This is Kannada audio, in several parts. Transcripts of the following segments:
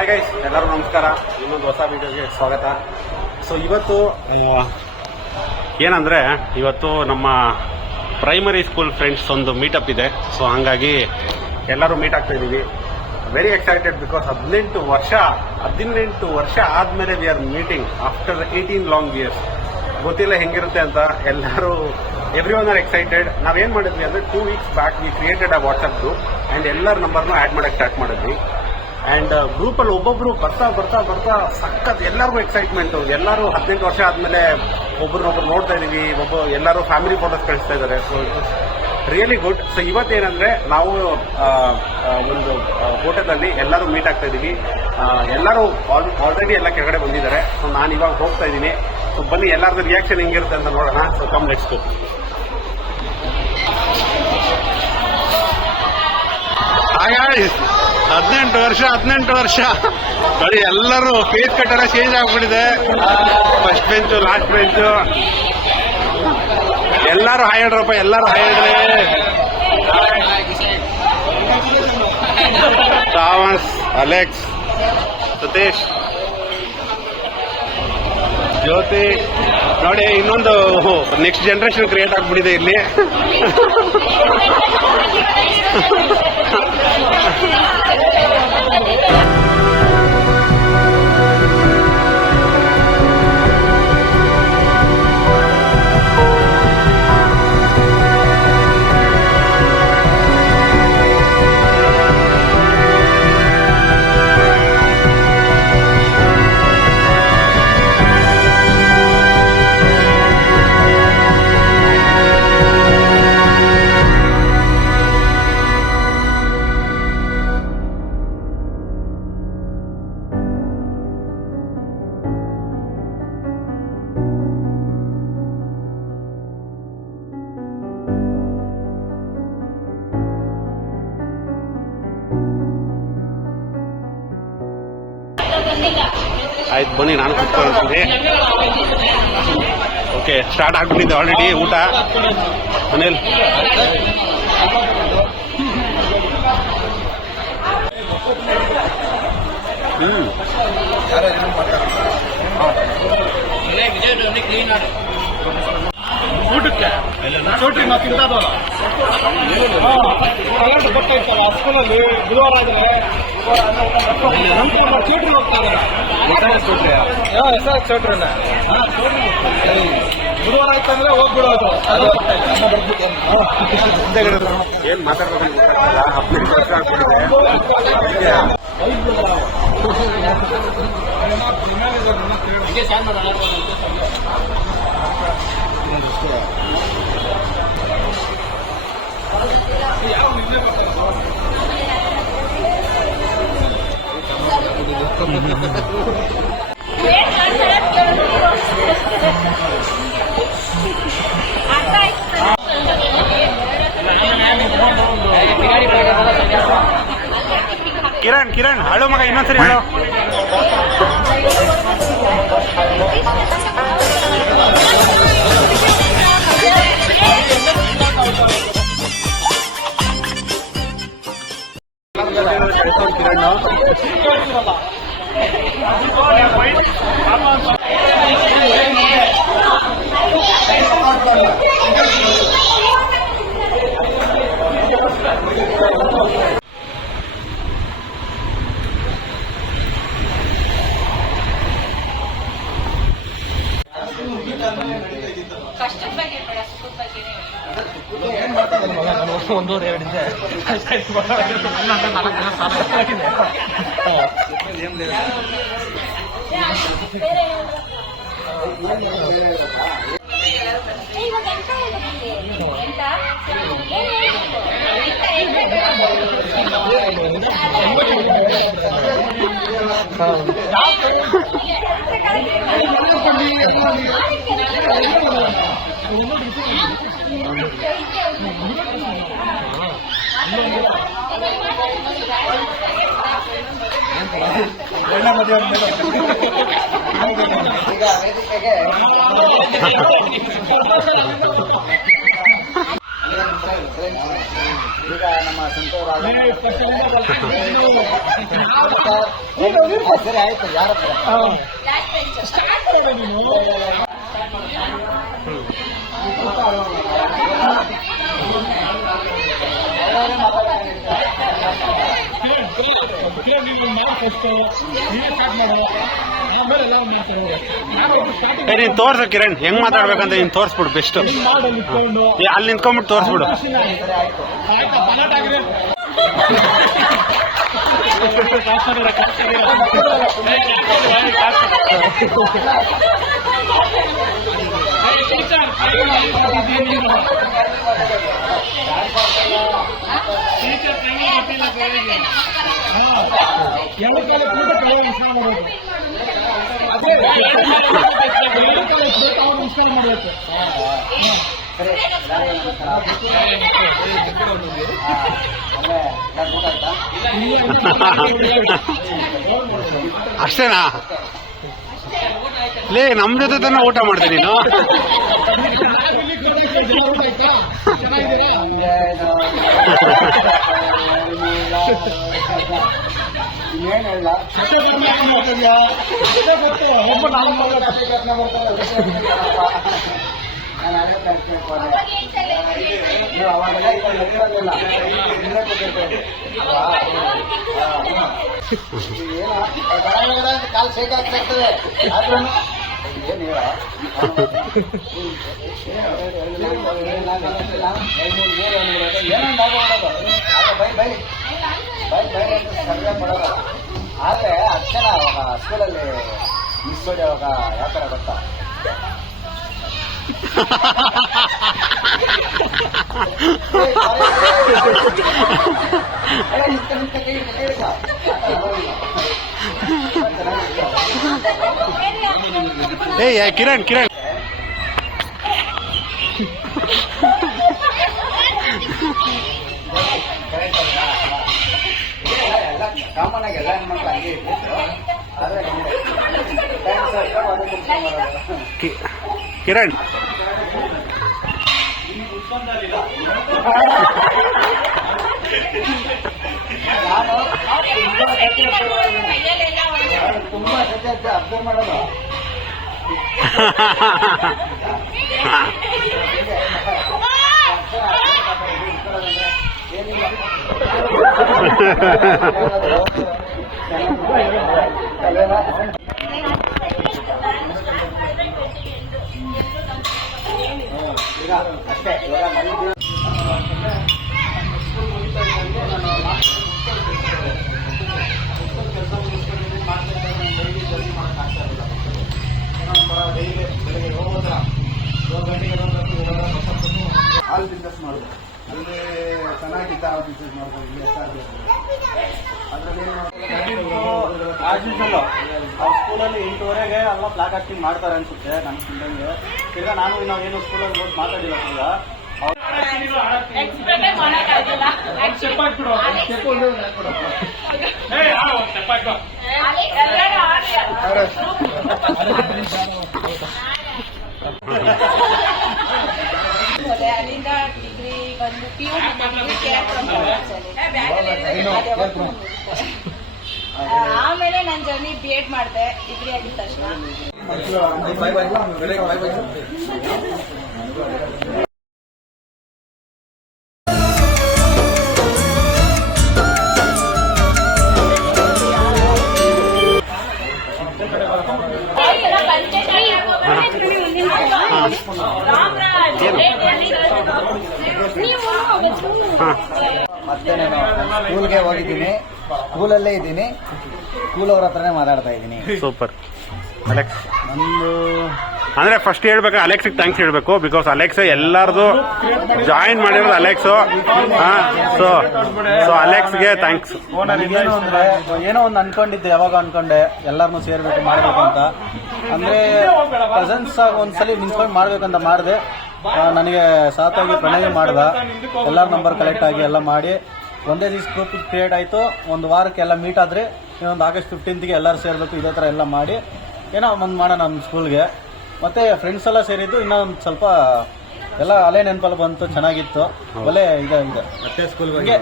ಹಾಯ್ ಗೈಸ್, ಎಲ್ಲರೂ ನಮಸ್ಕಾರ. ಇನ್ನೊಂದು ಹೊಸ ವಿಡಿಯೋಗೆ ಸ್ವಾಗತ. ಸೊ ಇವತ್ತು ಏನಂದರೆ, ಇವತ್ತು ನಮ್ಮ ಪ್ರೈಮರಿ ಸ್ಕೂಲ್ ಫ್ರೆಂಡ್ಸ್ ಒಂದು ಮೀಟಪ್ ಇದೆ. ಸೊ ಹಾಗಾಗಿ ಎಲ್ಲರೂ ಮೀಟ್ ಆಗ್ತಾ ಇದ್ದೀವಿ. ವೆರಿ ಎಕ್ಸೈಟೆಡ್ ಬಿಕಾಸ್ 18 ವರ್ಷ ಆದಮೇಲೆ we are meeting after 18 long years. ಗೊತ್ತಿಲ್ಲ ಹೆಂಗಿರುತ್ತೆ ಅಂತ. ಎಲ್ಲರೂ ಎವ್ರಿ ಒನ್ ಆರ್ ಎಕ್ಸೈಟೆಡ್. ನಾವೇನು ಮಾಡಿದ್ವಿ ಅಂದರೆ 2 weeks back we created a WhatsApp group and ಎಲ್ಲರ ನಂಬರ್ನೂ ಆ್ಯಡ್ ಮಾಡೋಕ್ಕೆ ಸ್ಟಾರ್ಟ್ ಮಾಡಿದ್ವಿ. ಆ್ಯಂಡ್ ಗ್ರೂಪಲ್ಲಿ ಒಬ್ಬೊಬ್ಬರು ಬರ್ತಾ ಸಖತ್ ಎಲ್ಲರಿಗೂ ಎಕ್ಸೈಟ್ಮೆಂಟು. ಎಲ್ಲರೂ 18 ವರ್ಷ ಆದಮೇಲೆ ಒಬ್ರನ್ನೊಬ್ರು ನೋಡ್ತಾ ಇದ್ದೀವಿ. ಎಲ್ಲರೂ ಫ್ಯಾಮಿಲಿ ಫೋಟೋಸ್ ಕಳಿಸ್ತಾ ಇದ್ದಾರೆ. So really good. ಸೊ ಇವತ್ತೇನೆಂದರೆ, ನಾವು ಒಂದು ಹೋಟೆಲಲ್ಲಿ ಎಲ್ಲರೂ ಮೀಟ್ ಆಗ್ತಾ ಇದ್ದೀವಿ. ಎಲ್ಲರೂ ಆಲ್ರೆಡಿ ಎಲ್ಲ ಕೆಳಗಡೆ ಬಂದಿದ್ದಾರೆ. ಸೊ ನಾನು ಇವಾಗ ಹೋಗ್ತಾ ಇದ್ದೀನಿ. ಸೊ ಬನ್ನಿ, ಎಲ್ಲರದ್ದು ರಿಯಾಕ್ಷನ್ ಹೆಂಗಿರುತ್ತೆ ಅಂತ ನೋಡೋಣ. So come let's go. ಹಾಗಾಗಿ 18 ವರ್ಷ ನೋಡಿ, ಎಲ್ಲರೂ ಫೇಸ್ ಕಟ್ ಎಲ್ಲ ಚೇಂಜ್ ಆಗ್ಬಿಟ್ಟಿದೆ. ಫಸ್ಟ್ ಬೆಂಚು, ಲಾಸ್ಟ್ ಬೆಂಚು, ಎಲ್ಲರೂ ಹಾಯ್ ಹೇಳ್ರಪ್ಪ, ಎಲ್ಲರೂ ಹಾಯ್ ಹೇಳ್ರಿ. ಥಾಮಸ್, ಅಲೆಕ್ಸ್, ಸತೀಶ್, ಜ್ಯೋತಿ ನೋಡಿ, ಇನ್ನೊಂದು ನೆಕ್ಸ್ಟ್ ಜನರೇಷನ್ ಕ್ರಿಯೇಟ್ ಆಗ್ಬಿಟ್ಟಿದೆ ಇಲ್ಲಿ. ಆಯ್ತು, ಬನ್ನಿ, ನಾನು ಕುತ್ಕೊಳ್ತೀನಿ. ಓಕೆ, ಸ್ಟಾರ್ಟ್ ಆಗ್ಬಿಟ್ಟಿದೆ ಆಲ್ರೆಡಿ ಊಟ. ಅನಿಲ್, ಊಟಕ್ಕೆ ಚೌಟ್ರಿ ನಾವು ತಿಂತಾದಲ್ಲ, ಕರೆಂಟ್ ಗೊತ್ತಾಯ್ತಲ್ಲ ಸ್ಕೂಲಲ್ಲಿ ಬುಧವಾರ ಆದರೆ ಚೌಟ್ರಿ ಹೋಗ್ತಾ ಇದ್ದಾರೆ. ಚೌಟ್ರಿನ ಬುಧವಾರ ಆಯ್ತಂದ್ರೆ ಹೋಗ್ಬಿಡೋದು. ಏನ್ ಮಾತಾಡ್ಬೇಕು ಗೊತ್ತಾಗ್ತಲ್ಲ. 18 ವರ್ಷ ಆಗ್ಬಿಟ್ಟಿದೆ. ಕಿರಣ್ ಹಲೋ ಮಗ, ಇನ್ನೊಂದ್ಸರಿ ಹೇಳೋ. ಕಷ್ಟದ ಬಗ್ಗೆ ಬೇಡ, ಸುಖದ ಬಗ್ಗೆ. ಒಂದೂವರೆ ಹೇಳಿದ್ದೆ. ಈಗ ನಮ್ಮ ಸರಿ ಆಯ್ತು ಯಾರ ಲಾಸ್ಟ್ ಬೆಂಚ್ ನೀನ್ ತೋರ್ಸು ಕಿರಣ್ ಹೆಂಗ್ ಮಾತಾಡ್ಬೇಕಂತ ನೀನ್ ತೋರ್ಸ್ಬಿಡು ಬೆಸ್ಟ್ ಅಲ್ಲಿ ನಿಂತ್ಕೊಂಡ್ಬಿಟ್ಟು ತೋರ್ಸ್ಬಿಡು ಅಷ್ಟೇನಾ ಲೇ ನಮ್ ಜೊತೆ ತಾನೆ ಊಟ ಮಾಡ್ತೀನಿ ನೀನು ಏನ್ ಹೇಳ ನಾನು ಅದೇ ನೀವು ಅವಾಗೆಲ್ಲ ಇರೋದಿಲ್ಲ ಇಲ್ಲೇ ಕೂತಿರ್ತೀವಿ ಏನೋ ಕಾಲು ಶೇಕ್ ಆಗ್ತಾ ಇರ್ತದೆ ಆದ್ರೂ ಏನು ಹೇಳ ಏನೊಂದು ಆಗೋದು ಬೈ ಬೈ ಬೈ ಬೈ ಅಂತ ಸರ್ವೆ ಮಾಡೋದು ಆದರೆ ಅಕ್ಷಣ ಅವಾಗ ಸ್ಕೂಲಲ್ಲಿ ಮಿಸ್ ಮಾಡಿ ಅವಾಗ ಯಾವ ಥರ ಗೊತ್ತಾ ಏ ಕಿರಣ್ ಕಿರಣ್ ಎಲ್ಲ ಕಾಮನ್ ಆಗಿ ಎಲ್ಲ ಹೆಣ್ಮಕ್ಳು ಹಂಗೆ ಇರ್ತಿದ್ರು ಆದರೆ ಕಿರಣ್ ತುಂಬಾ ಸತ್ಯ ಅಬ್ಸರ್ವ್ ಮಾಡೋದು ಈಗ ಅಷ್ಟೇ ಇವಾಗ ಡೈಲಿ ಬೆಳಗ್ಗೆ ಹೋಗೋದ್ರ 7 ಗಂಟೆಗೆ ಹಾಲ್ ಬಿಸ್ನೆಸ್ ಮಾಡೋದು ಅಲ್ಲಿ ಚೆನ್ನಾಗಿದ್ದ ಆ ಬಿಸ್ನೆಸ್ ಮಾಡ್ಬೋದು ಅದರಲ್ಲಿ ಆ ಸ್ಕೂಲಲ್ಲಿ 8:30ಗೆ ಎಲ್ಲ ಫ್ಲಾಗ್ ಹಾಸ್ಟಿಂಗ್ ಮಾಡ್ತಾರೆ ಅನ್ಸುತ್ತೆ ನನ್ನ ಸ್ಕೂಲಲ್ಲಿ ಈಗ ನಾನು ನಾವೇನು ಸ್ಕೂಲಲ್ಲಿ ಹೋಗಿ ಮಾತಾಡಿಲ್ಲ ಈಗ ಎಕ್ಸ್ಪೆಕ್ಟ್ ಮಾಡೋಕ್ಕಾಗಿಲ್ಲ ಅಲ್ಲಿಂದ ಡಿಗ್ರಿ ಬಂದು ಆಮೇಲೆ ನನ್ನ ಜರ್ನಿ BEd ಮಾಡಿದೆ ಡಿಗ್ರಿ ಆಗಿದ ತಕ್ಷಣ ಮತ್ತೆ ನಾನು ಸ್ಕೂಲ್ಗೆ ಹೋಗಿದ್ದೀನಿ ಸ್ಕೂಲಲ್ಲೇ ಇದ್ದೀನಿ ಸ್ಕೂಲ್ ಅವ್ರ ಹತ್ರನೇ ಮಾತಾಡ್ತಾ ಇದ್ದೀನಿ ಸೂಪರ್ ಅಲೆಕ್ಸ್ ನಂದು ಅಂದ್ರೆ ಫಸ್ಟ್ ಹೇಳ್ಬೇಕು ಅಲೆಕ್ಸಿಗೆ ಥ್ಯಾಂಕ್ಸ್ ಹೇಳ್ಬೇಕು ಬಿಕಾಸ್ ಅಲೆಕ್ಸ್ ಎಲ್ಲಾರ್ದು ಜಾಯಿನ್ ಮಾಡಿರೋದು ಅಲೆಕ್ಸು ಸೊ ಅಲೆಕ್ಸ್ಗೆ ಥ್ಯಾಂಕ್ಸ್ ನನಗೇನು ಅಂದ್ರೆ ಏನೋ ಒಂದು ಅನ್ಕೊಂಡಿದ್ದೆ ಯಾವಾಗ ಅನ್ಕೊಂಡೆ ಎಲ್ಲಾರನ್ನೂ ಸೇರ್ಬೇಕು ಮಾಡ್ಬೇಕು ಅಂತ ಅಂದ್ರೆ ಕಸನ್ಸ್ ಒಂದ್ಸಲಿ ನಿಂತ್ಕೊಂಡು ಮಾಡ್ಬೇಕಂತ ಮಾಡಿದೆ ನನಗೆ ಸಾತಾಗಿ ಪ್ರಣಯ ಮಾಡ್ದ ಎಲ್ಲರ ನಂಬರ್ ಕಲೆಕ್ಟ್ ಆಗಿ ಎಲ್ಲ ಮಾಡಿ ಒಂದೇ ದಿವಸ ಗ್ರೂಪ್ ಕ್ರಿಯೇಟ್ ಆಯಿತು ಒಂದು ವಾರಕ್ಕೆ ಎಲ್ಲ ಮೀಟ್ ಆದರೆ ಇನ್ನೊಂದು ಆಗಸ್ಟ್ 15ಗೆ ಎಲ್ಲರೂ ಸೇರಬೇಕು ಇದೇ ಥರ ಎಲ್ಲ ಮಾಡಿ ಏನೋ ಒಂದು ಮಾಡೋಣ ನಮ್ಮ ಸ್ಕೂಲ್ಗೆ ಮತ್ತು ಫ್ರೆಂಡ್ಸ್ ಎಲ್ಲ ಸೇರಿದ್ದು ಇನ್ನೂ ಒಂದು ಸ್ವಲ್ಪ ಎಲ್ಲ ಹಳೆ ನೆನಪಲ್ಲಿ ಬಂತು, ಚೆನ್ನಾಗಿತ್ತು. ಒಳ್ಳೆ ಇದೆ ಮತ್ತೆ ಸ್ಕೂಲ್ ಹೀಗೆ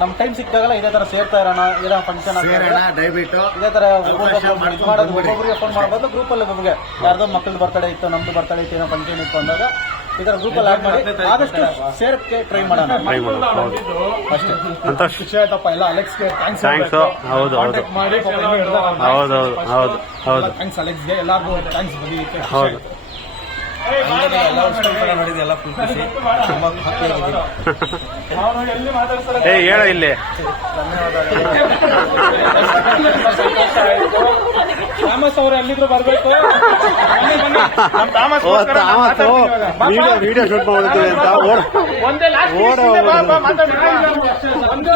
ನಮ್ಮ ಟೈಮ್ ಸಿಕ್ಕಾಗಲ್ಲ ಇದೇ ತರ ಸೇರ್ತಾ ಇರೋಣ, ಏನೋ ಫಂಕ್ಷನ್ ದಯವಿಟ್ಟು ಇದೇ ತರ ಒಬ್ಬೊಬ್ಬರಿಗೆ ಫೋನ್ ಮಾಡಬಹುದು. ಗ್ರೂಪಲ್ಲಿ ಒಬ್ಬೊಬ್ಬರಿಗೆ ಯಾರ್ದೋ ಮಕ್ಕಳದ್ದು ಬರ್ತಡೇ ಇತ್ತು, ನಮ್ದು ಬರ್ತಡೇ ಇತ್ತು, ಏನೋ ಫಂಕ್ಷನ್ ಇತ್ತು ಅಂದಾಗ ಈ ತರ ಗ್ರೂಪಲ್ಲಿ ಆಡ್ ಮಾಡಿ ಆದಷ್ಟು ಸೇರಕ್ಕೆ ಟ್ರೈ ಮಾಡೋಣ ಅಷ್ಟೇ. ಅಂತ ಖುಷಿ ಆಯ್ತಪ್ಪ. ಎಲ್ಲ ಅಲೆಕ್ಸ್ಗೆ ಥ್ಯಾಂಕ್ಸ್. ಹೌದು ಹೌದು ಮಾಡಿ ಹೌದು ಹೌದು ಹೌದು ಥ್ಯಾಂಕ್ಸ್ ಅಲೆಕ್ಸ್ಗೆ, ಎಲ್ಲರಿಗೂ ಥ್ಯಾಂಕ್ಸ್. ಹೌದು. ನೋಡಿದ್ದೆ ಫುಲ್ ಖುಷಿ, ತುಂಬಾ happy ಆಗಿದ್ದೀನಿ. ಏ ಹೇಳ ಇಲ್ಲಿ ಥಾಮಸ್ ಅವರು ಎಲ್ಲಿದ್ರು ಬರ್ಬೇಕು. ವಿಡಿಯೋ ಶೂಟ್ ಮಾಡಿದ್ವಿ ಅಂತ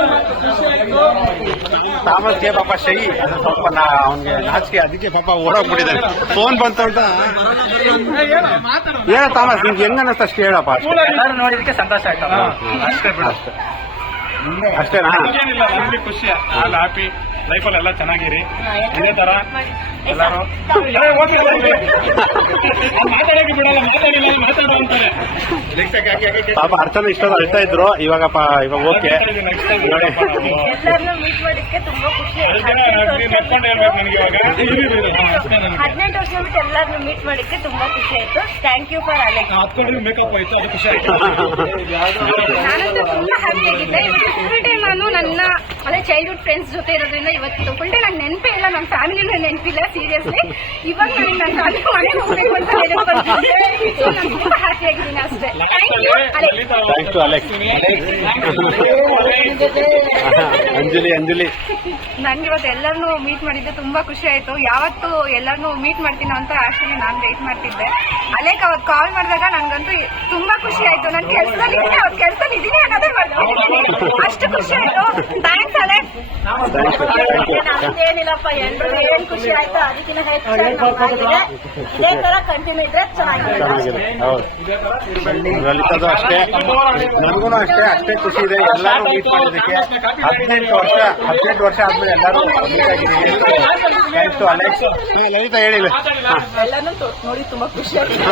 ತಾಮಸ್ಗೆ ಪಾಪ ಶೈ ಅದು ಸ್ವಲ್ಪ ಅವನಿಗೆ ನಾಚಿಕೆ, ಅದಕ್ಕೆ ಪಾಪ ಓಡೋಗ್ಬಿಟ್ಟಿದ್ದಾನೆ. ಫೋನ್ ಬಂತು ಅಂತ ಹೇಳ ತಾಮಸ್, ನಿಮ್ಗೆ ಹೆಂಗ ಅನ್ನಿಸ್ತು ಅಷ್ಟು ಹೇಳಪ್ಪ. ಎಲ್ಲರೂ ನೋಡಿದಕ್ಕೆ ಸಂತೋಷ ಆಯ್ತು. ಅಷ್ಟೇ ಬಿಡು, ಅಷ್ಟೇನಾ? ನಮ್ಗೆ ಖುಷಿ, ಆಲ್ ಹ್ಯಾಪಿ ಲೈಫಲ್ಲಿ ಎಲ್ಲ ಚೆನ್ನಾಗಿರಿ ಇದೇ ತರ ಎಲ್ಲರೂ. ಮಾತಾಡಕ್ಕೆ ಬಿಡಲ್ಲ, ಮಾತಾಡಿಲ್ಲ ಮಾತಾಡೋ ಅಂತಾರೆ. ಪಾಪ ಅರ್ಚನ ಇಷ್ಟೊಂದು ಅಳ್ತಾ ಇದ್ರು, ಇವಾಗ ಓಕೆ. ಎಲ್ಲರನ್ನೂ ಮೀಟ್ ಮಾಡಿದ್ದಕ್ಕೆ ತುಂಬಾ ಖುಷಿ ಆಯ್ತು. 18 ವರ್ಷ ಬಿಟ್ಟು ಎಲ್ಲರನ್ನೂ ಮೀಟ್ ಮಾಡಿದ್ದಕ್ಕೆ ತುಂಬಾ ಖುಷಿ ಆಯ್ತು. Thank you for Alex. ಹತ್ಕೊಂಡಿದ್ದು ಮೇಕಪ್ ಆಯ್ತು, ಅದು ಖುಷಿ ಆಯ್ತು. ನಾನಂತೂ ತುಂಬಾ ಹ್ಯಾಪಿ ಆಗಿದ್ದೆ. ಫುಲ್ ಡೇ ನಾನು ನನ್ನ ಅದೇ ಚೈಲ್ಡ್ಹುಡ್ ಫ್ರೆಂಡ್ಸ್ ಜೊತೆ ಇರೋದ್ರಿಂದ ಇವತ್ತು ಫುಲ್ ಡೇ ನಂಗೆ ನೆನಪೇ ಇಲ್ಲ, ನನ್ನ ಫ್ಯಾಮಿಲಿನ ನೆನಪಿಲ್ಲ ಸೀರಿಯಸ್ಲಿ. ಇವಾಗ ನನಗೆ ನನ್ನ ಮನೆಗೆ ಹೋಗ್ಬೇಕು ಅಂತ ನೆನಪು ಬಂದಿದೆ. ಸೊ ನಾನು ತುಂಬಾ ಹ್ಯಾಪಿ ಆಗಿದ್ದೀನಿ ಅಷ್ಟೇ. Thank you Alex. Thanks to Alex. Anjali ನನ್ಗೆ ಇವತ್ತು ಎಲ್ಲರನ್ನೂ ಮೀಟ್ ಮಾಡಿದ್ದೆ ತುಂಬಾ ಖುಷಿ ಆಯ್ತು. ಯಾವತ್ತು ಎಲ್ಲರನ್ನೂ ಮೀಟ್ ಮಾಡ್ತೀನೋ ಅಂತ ಆಕ್ಚುಲಿ ನಾನು ವೇಟ್ ಮಾಡ್ತಿದ್ದೆ. ಅಲೆಕ್ ಅವತ್ತು ಕಾಲ್ ಮಾಡಿದಾಗ ನನ್ಗಂತೂ ತುಂಬಾ ಖುಷಿ ಆಯ್ತು. ನನ್ನ ಕೆಲಸದಲ್ಲಿ ಅವತ್ತು ಕೆಲಸದಲ್ಲಿ ಇದೀನಿ ಅನ್ನೋದೇ ಅಷ್ಟು ಖುಷಿ ಆಯ್ತು. ಥ್ಯಾಂಕ್ಸ್ ಅಲೆಕ್. ನಮ್ದೇನಿಲ್ಲಪ್ಪ, ಎಲ್ರು ಏನ್ ಖುಷಿ ಆಯ್ತು ಅದಕ್ಕಿಂತ ಹೆಚ್ಚಾಗಿದೆ. ಇದೇ ತರ ಕಂಟಿನ್ಯೂ ಇದ್ರೆ ಚೆನ್ನಾಗಿದೆ. ಹೌದು, ಲಲಿತದು ಅಷ್ಟೇ, ನಮಗೂ ಅಷ್ಟೇ ಖುಷಿ ಇದೆ. ಎಲ್ಲರೂ ಮೀಟ್ ಮಾಡೋದಕ್ಕೆ 18 ವರ್ಷ ಆದ್ಮೇಲೆ ಎಲ್ಲರೂ ಮೀಟ್ ಆಗಿದ್ದೀವಿ. Thanks to Alex. ಲಲಿತಾ ಹೇಳಿಲ್ಲ, ಎಲ್ಲಾನು ನೋಡಿ ತುಂಬಾ ಖುಷಿ ಆಗಿದೆ.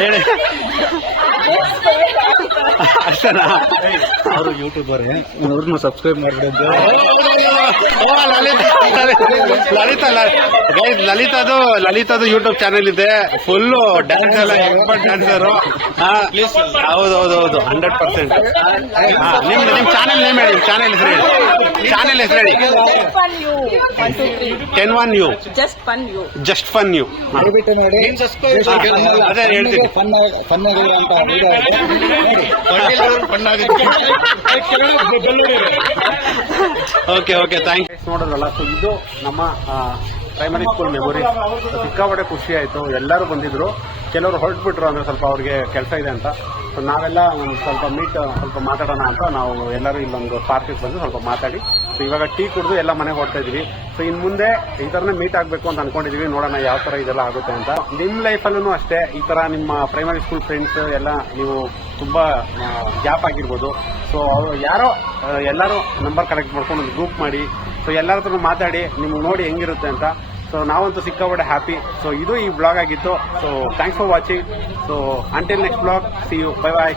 ಹೇಳಿ ಅಷ್ಟೇನಾ? ಅವರು ಯೂಟ್ಯೂಬರ್, ಅವ್ರನ್ನ ಸಬ್ಸ್ಕ್ರೈಬ್ ಮಾಡಿಬಿಡೋದು. ಲಲಿತಾದು ಯೂಟ್ಯೂಬ್ ಚಾನೆಲ್ ಇದೆ, ಫುಲ್ಲು ಡ್ಯಾನ್ಸ್ ಎಲ್ಲ, ಎಕ್ಸ್ಪರ್ಟ್ ಡ್ಯಾನ್ಸರು. ಹೌದು 100%. ನಿಮ್ ಚಾನೆಲ್ ನೇಮ್ ಹೇಳಿ, ಚಾನೆಲ್ ಹೆಸರು ಹೇಳಿ. 10-1 ಯು ಜಸ್ಟ್ ಫನ್ ಯು. ಅದೇ ಹೇಳ್ತೀನಿ. Okay thanks. ನೋಡೋದಲ್ಲ, ಸೊ ಇದು ನಮ್ಮ ಪ್ರೈಮರಿ ಸ್ಕೂಲ್ ಮೆಮೊರಿ. ಸಿಕ್ಕಾಪಟ್ಟೆ ಖುಷಿ ಆಯಿತು. ಎಲ್ಲರೂ ಬಂದಿದ್ರು, ಕೆಲವರು ಹೊರಟ್ಬಿಟ್ರು, ಅಂದರೆ ಸ್ವಲ್ಪ ಅವ್ರಿಗೆ ಕೆಲಸ ಇದೆ ಅಂತ. ಸೊ ನಾವೆಲ್ಲ ಒಂದು ಸ್ವಲ್ಪ ಸ್ವಲ್ಪ ಮಾತಾಡೋಣ ಅಂತ ನಾವು ಎಲ್ಲರೂ ಇಲ್ಲೊಂದು ಪಾರ್ಕಿಗೆ ಬಂದು ಸ್ವಲ್ಪ ಮಾತಾಡಿ, ಸೊ ಇವಾಗ ಟೀ ಕುಡಿದು ಎಲ್ಲ ಮನೆಗೆ ಹೊರಡ್ತಾ ಇದೀವಿ. ಸೊ ಇನ್ನು ಮುಂದೆ ಈ ಥರನೇ ಮೀಟ್ ಆಗಬೇಕು ಅಂತ ಅನ್ಕೊಂಡಿದೀವಿ. ನೋಡೋಣ ಯಾವ ಥರ ಇದೆಲ್ಲ ಆಗುತ್ತೆ ಅಂತ. ನಿಮ್ಮ ಲೈಫಲ್ಲೂ ಅಷ್ಟೇ ಈ ಥರ ನಿಮ್ಮ ಪ್ರೈಮರಿ ಸ್ಕೂಲ್ ಫ್ರೆಂಡ್ಸ್ ಎಲ್ಲ ನೀವು ತುಂಬ ಗ್ಯಾಪ್ ಆಗಿರ್ಬೋದು. ಸೊ ಅವರು ಎಲ್ಲರೂ ನಂಬರ್ ಕಲೆಕ್ಟ್ ಮಾಡ್ಕೊಂಡು ಒಂದು ಗ್ರೂಪ್ ಮಾಡಿ, ಸೊ ಎಲ್ಲರ ಹತ್ರ ಮಾತಾಡಿ ನಿಮ್ಗೆ ನೋಡಿ ಹೆಂಗಿರುತ್ತೆ ಅಂತ. ಸೊ ನಾವಂತೂ ಸಿಕ್ಕಾಪಟ್ಟೆ ಹ್ಯಾಪಿ. ಸೊ ಇದು ಈ ಬ್ಲಾಗ್ ಆಗಿತ್ತು. So thanks for watching. So until next blog, see you, bye bye.